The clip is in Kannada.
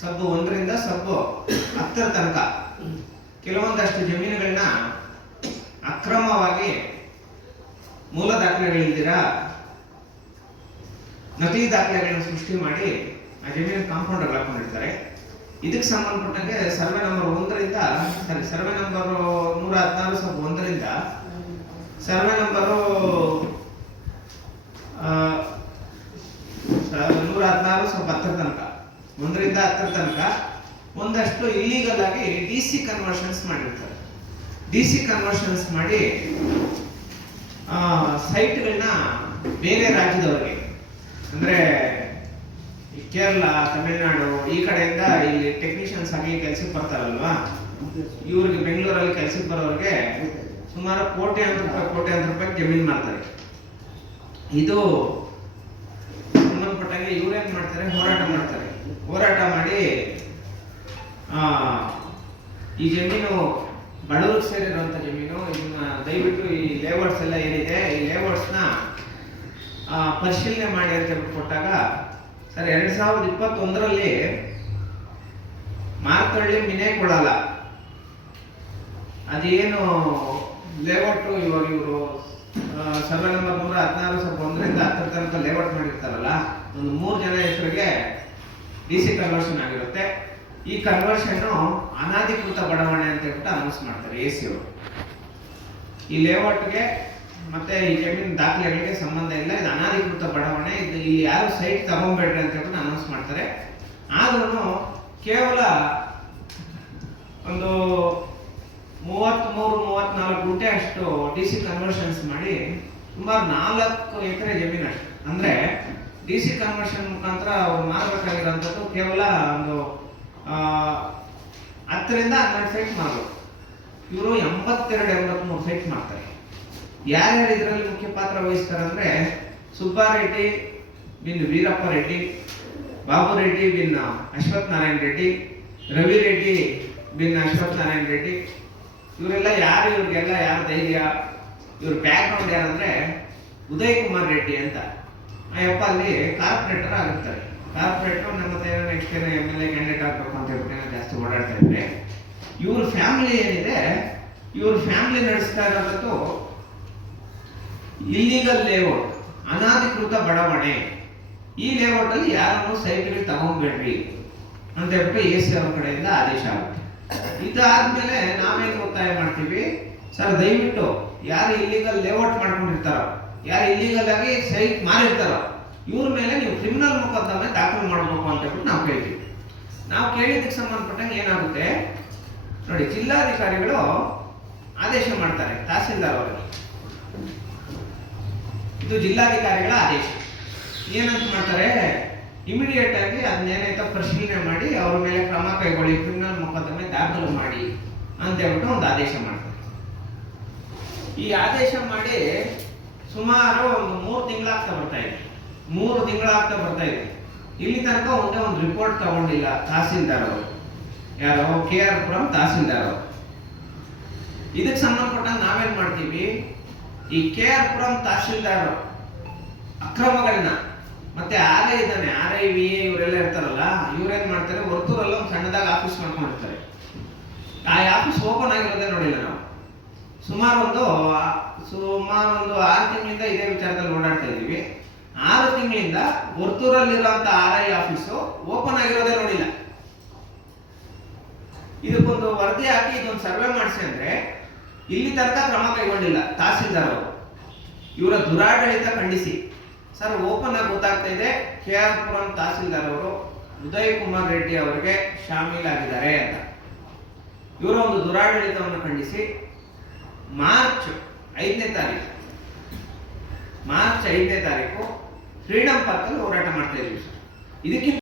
ಸಬ್ 1ರಿಂದ ಸಬ್ 10 ತನಕ ಕೆಲವೊಂದಷ್ಟು ಜಮೀನುಗಳನ್ನ ಅಕ್ರಮವಾಗಿ ಮೂಲ ದಾಖಲೆಗಳಿಲ್ದಿರ ನಕಲಿ ದಾಖಲೆಗಳನ್ನು ಸೃಷ್ಟಿ ಮಾಡಿ ಆ ಜಮೀನು ಕಾಂಪೌಂಡರ್ ಹಾಕೊಂಡಿರ್ತಾರೆ. ಇದಕ್ಕೆ ಸಂಬಂಧಪಟ್ಟಂಗೆ ಸರ್ವೆ ನಂಬರ್ 1ರಿಂದ ಸರ್ವೆ ನಂಬರ್ 116 ಸಬ್ 1ರಿಂದ ಸರ್ವೆ ನಂಬರ್ 116 ಸಬ್ 10 ತನಕ 1ರಿಂದ 10 ತನಕ ಒಂದಷ್ಟು ಇಲ್ಲಿಗಲ್ ಆಗಿ ಡಿಸಿ ಕನ್ವರ್ಷನ್ಸ್ ಮಾಡಿರ್ತಾರೆ. ಡಿಸಿ ಕನ್ವರ್ಷನ್ಸ್ ಮಾಡಿ ಸೈಟ್ಗಳನ್ನ ಬೇರೆ ರಾಜ್ಯದವರಿಗೆ ಅಂದ್ರೆ ಕೇರಳ, ತಮಿಳುನಾಡು ಈ ಕಡೆಯಿಂದ ಇಲ್ಲಿ ಟೆಕ್ನಿಷಿಯನ್ಸ್ ಆಗಿ ಕೆಲಸಕ್ಕೆ ಬರ್ತಾರಲ್ವಾ, ಇವ್ರಿಗೆ ಬೆಂಗಳೂರಲ್ಲಿ ಕೆಲಸಕ್ಕೆ ಬರೋರಿಗೆ ಸುಮಾರು ಕೋಟ್ಯಾಂತರ ರೂಪಾಯಿ ಜಮೀನು ಮಾಡ್ತಾರೆ. ಇದು ಸಂಬಂಧಪಟ್ಟಂಗೆ ಇವ್ರೇನ್ ಮಾಡ್ತಾರೆ, ಹೋರಾಟ ಮಾಡಿ ಈ ಜಮೀನು ಬಡವರಿಗೆ ಸೇರಿರುವಂತ ಜಮೀನು, ಇದನ್ನ ದಯವಿಟ್ಟು ಈ ಲೇಔಟ್ಸ್ ಎಲ್ಲ ಏನಿದೆ ಈ ಲೇಔಟ್ಸ್ ನ ಪರಿಶೀಲನೆ ಮಾಡಿ ಅಂತ ಕೊಟ್ಟಾಗ ಸರ್ 2021ರಲ್ಲಿ ಮಾರ್ತಳ್ಳಿ ಮಿನೆ ಕೊಡಲ್ಲ, ಅದೇನು ಲೇಔಟ್ ಇವರು ಸರ್ವೆ ನಂಬರ್ 116 ಸಬ್ 1ರಿಂದ 10 ತನಕ ಲೇಔಟ್ ಮಾಡಿರ್ತಾರಲ್ಲ, ಒಂದು 3 ಜನ ಹೆಸರಿಗೆ ಡಿಸಿ ಕನ್ವರ್ಷನ್ ಆಗಿರುತ್ತೆ. ಈ ಕನ್ವರ್ಷನ್ ಅನಾಧಿಕೃತ ಬಡಾವಣೆ ಅಂತ ಹೇಳ್ಬಿಟ್ಟು ಅನೌನ್ಸ್ ಮಾಡ್ತಾರೆ ಎಸಿ ಅವರು. ಈ ಲೇಔಟ್ಗೆ ಮತ್ತೆ ಈ ಜಮೀನು ದಾಖಲೆಗಳಿಗೆ ಸಂಬಂಧ ಇಲ್ಲ, ಇದು ಅನಾಧಿಕೃತ ಬಡಾವಣೆ, ಇದು ಇಲ್ಲಿ ಯಾರು ಸೈಟ್ ತಗೊಂಬೇಡ್ರಿ ಅಂತ ಹೇಳ್ಬಿಟ್ಟು ಅನೌನ್ಸ್ ಮಾಡ್ತಾರೆ. ಆದ್ರೂ ಕೇವಲ ಒಂದು 33-34 ಗುಂಟೆ ಅಷ್ಟು ಡಿಸಿ ಕನ್ವರ್ಷನ್ಸ್ ಮಾಡಿ ಸುಮಾರು 4 ಎಕರೆ ಜಮೀನು ಅಷ್ಟು. ಅಂದ್ರೆ ಡಿಸಿ ಕನ್ವರ್ಷನ್ ಮುಖಾಂತರ ಅವ್ರು ಮಾರಬೇಕಾಗಿರೋಂಥದ್ದು ಕೇವಲ ಒಂದು 10ರಿಂದ 12 ಸೈಟ್ ಮಾರಬೇಕು. ಇವರು 82-83 ಸೈಟ್ ಮಾಡ್ತಾರೆ. ಯಾರ್ಯಾರು ಇದರಲ್ಲಿ ಮುಖ್ಯ ಪಾತ್ರ ವಹಿಸ್ತಾರೆ ಅಂದ್ರೆ ಸುಬ್ಬಾರೆಡ್ಡಿ ಬಿನ್ ವೀರಪ್ಪ ರೆಡ್ಡಿ, ಬಾಬು ರೆಡ್ಡಿ ಬಿನ್ ಅಶ್ವಥ್ ನಾರಾಯಣ್ ರೆಡ್ಡಿ, ರವಿ ರೆಡ್ಡಿ ಬಿನ್ ಅಶ್ವಥ್ ನಾರಾಯಣ್ ರೆಡ್ಡಿ. ಇವರೆಲ್ಲ ಯಾರು, ಇವ್ರಿಗೆಲ್ಲ ಯಾರು ಧೈರ್ಯ, ಇವ್ರ ಬ್ಯಾಕ್ ಗ್ರೌಂಡ್ ಯಾರಂದ್ರೆ ಉದಯ್ ಕುಮಾರ್ ರೆಡ್ಡಿ ಅಂತ. ಆ ಯಪ್ಪ ಅಲ್ಲಿ ಕಾರ್ಪೊರೇಟರ್ ಆಗಿರ್ತಾರೆ. ಕಾರ್ಪೊರೇಟರ್ ನಮ್ಮ ನೆಕ್ಸ್ಟ್ MLA ಕ್ಯಾಂಡಿಡೇಟ್ ಆಗ್ಬೇಕು ಅಂತ ಹೇಳ್ಬಿಟ್ಟು ಜಾಸ್ತಿ ಓಡಾಡ್ತಾ ಇದ್ರೆ, ಇವ್ರ ಫ್ಯಾಮಿಲಿ ಏನಿದೆ, ಇವ್ರ ಫ್ಯಾಮಿಲಿ ನಡೆಸ್ತಾ ಇರೋದು ಇಲ್ಲಿಗಲ್ ಲೇಔಟ್, ಅನಾಧಿಕೃತ ಬಡಾವಣೆ. ಈ ಲೇಔಟ್ ಅಲ್ಲಿ ಯಾರನ್ನು ಸೈಟ್ಗೆ ತಗೊಂಡ್ಬೇಡ್ರಿ ಅಂತ ಹೇಳ್ಬಿಟ್ಟು ಎಸಿ ಅವ್ರ ಕಡೆಯಿಂದ ಆದೇಶ ಆಗುತ್ತೆ. ಇದಾದ್ಮೇಲೆ ನಾವೇನು ಒತ್ತಾಯ ಮಾಡ್ತೀವಿ, ಸರ್ ದಯವಿಟ್ಟು ಯಾರು ಇಲ್ಲಿಗಲ್ ಲೇಔಟ್ ಮಾಡ್ಕೊಂಡಿರ್ತಾರೋ, ಯಾರು ಇಲ್ಲಿಗಲ್ ಆಗಿ ಸೈಟ್ ಮಾರಿರ್ತಾರೋ ಇವ್ರ ಮೇಲೆ ನೀವು ಕ್ರಿಮಿನಲ್ ಮೊಕದ್ದಮೆ ದಾಖಲು ಮಾಡಬೇಕು ಅಂತ ಹೇಳ್ಬಿಟ್ಟು ನಾವು ಕೇಳ್ತೀವಿ. ನಾವು ಕೇಳಿದ್ದಕ್ಕೆ ಸಂಬಂಧಪಟ್ಟಂಗೆ ಏನಾಗುತ್ತೆ ನೋಡಿ, ಜಿಲ್ಲಾಧಿಕಾರಿಗಳು ಆದೇಶ ಮಾಡ್ತಾರೆ ತಹಸೀಲ್ದಾರ್ ಅವರಿಗೆ. ಇದು ಜಿಲ್ಲಾಧಿಕಾರಿಗಳ ಆದೇಶ. ಏನಂತ ಮಾಡ್ತಾರೆ, ಇಮಿಡಿಯೇಟ್ ಆಗಿ ಅದನ್ನೇನೈತ ಪರಿಶೀಲನೆ ಮಾಡಿ ಅವ್ರ ಮೇಲೆ ಕ್ರಮ ಕೈಗೊಳ್ಳಿ, ಕ್ರಿಮಿನಲ್ ಮೊಕದ್ದಮೆ ದಾಖಲು ಮಾಡಿ ಅಂತ ಹೇಳ್ಬಿಟ್ಟು ಒಂದು ಆದೇಶ ಮಾಡ್ತಾರೆ. ಈ ಆದೇಶ ಮಾಡಿ ಸುಮಾರು ಒಂದು 3 ತಿಂಗಳಾಗ್ತಾ ಬರ್ತಾ ಇದೆ. 3 ತಿಂಗಳಾಗ್ತಾ ಬರ್ತಾ ಇದೆ. ಇಲ್ಲಿ ತನಕ ಒಂದೇ ಒಂದು ರಿಪೋರ್ಟ್ ತಗೊಂಡಿಲ್ಲ ತಹಸೀಲ್ದಾರ್ ಅವರು, ಯಾರೋ KR ಪುರಂ ತಹಸೀಲ್ದಾರ್ ಅವರು. ಇದಕ್ಕೆ ಸಂಬಂಧಪಟ್ಟಂಗೆ ನಾವೇನ್ ಮಾಡ್ತೀವಿ, ಈ KR ಪುರಂ ತಹಸೀಲ್ದಾರ್ ಅಕ್ರಮಗಳನ್ನ ಮತ್ತೆ RI ಇದ್ದಾನೆ, RI VA ಇವರೆಲ್ಲ ಇರ್ತಾರಲ್ಲ, ಇವ್ರೇನ್ ಮಾಡ್ತಾರೆ, ವರ್ತೂರಲ್ಲಿ ಒಂದು ಸಣ್ಣದಾಗ ಆಫೀಸ್ ಮಾಡ್ಕೊಂಡಿರ್ತಾರೆ. ಆ ಆಫೀಸ್ ಓಪನ್ ಆಗಿರೋದೇ ನೋಡಿಲ್ಲ ನಾವು. ಸುಮಾರು ಒಂದು 6 ತಿಂಗಳಿಂದ ಇದೇ ವಿಚಾರದಲ್ಲಿ ಓಡಾಡ್ತಾ ಇದೀವಿ. 6 ತಿಂಗಳಿಂದ ವರ್ತೂರಲ್ಲಿರುವಂತ RI ಆಫೀಸು ಓಪನ್ ಆಗಿರೋದೇ ನೋಡಿಲ್ಲ. ಇದಕ್ಕೊಂದು ವರದಿ ಹಾಕಿ ಇದೊಂದು ಸರ್ವೆ ಮಾಡಿಸಿ ಅಂದ್ರೆ ಇಲ್ಲಿ ತನಕ ಕ್ರಮ ಕೈಗೊಂಡಿಲ್ಲ ತಹಸೀಲ್ದಾರ್ ಅವರು. ಇವರ ದುರಾಡಳಿತ ಖಂಡಿಸಿ ಸರ್ ಓಪನ್ ಆಗಿ ಗೊತ್ತಾಗ್ತಾ ಇದೆ KR ಪುರಂ ತಹಸೀಲ್ದಾರ್ ಅವರು ಉದಯ್ ಕುಮಾರ್ ರೆಡ್ಡಿ ಅವರಿಗೆ ಶಾಮೀಲಾಗಿದ್ದಾರೆ ಅಂತ. ಇವರ ಒಂದು ದುರಾಡಳಿತವನ್ನು ಖಂಡಿಸಿ ಮಾರ್ಚ್ 5ನೇ ತಾರೀಕು ಫ್ರೀಡಂ ಪಾರ್ಕ್ ಅಲ್ಲಿ ಹೋರಾಟ ಮಾಡ್ತಾ ಇದೀವಿ ಸರ್. ಇದಕ್ಕಿಂತ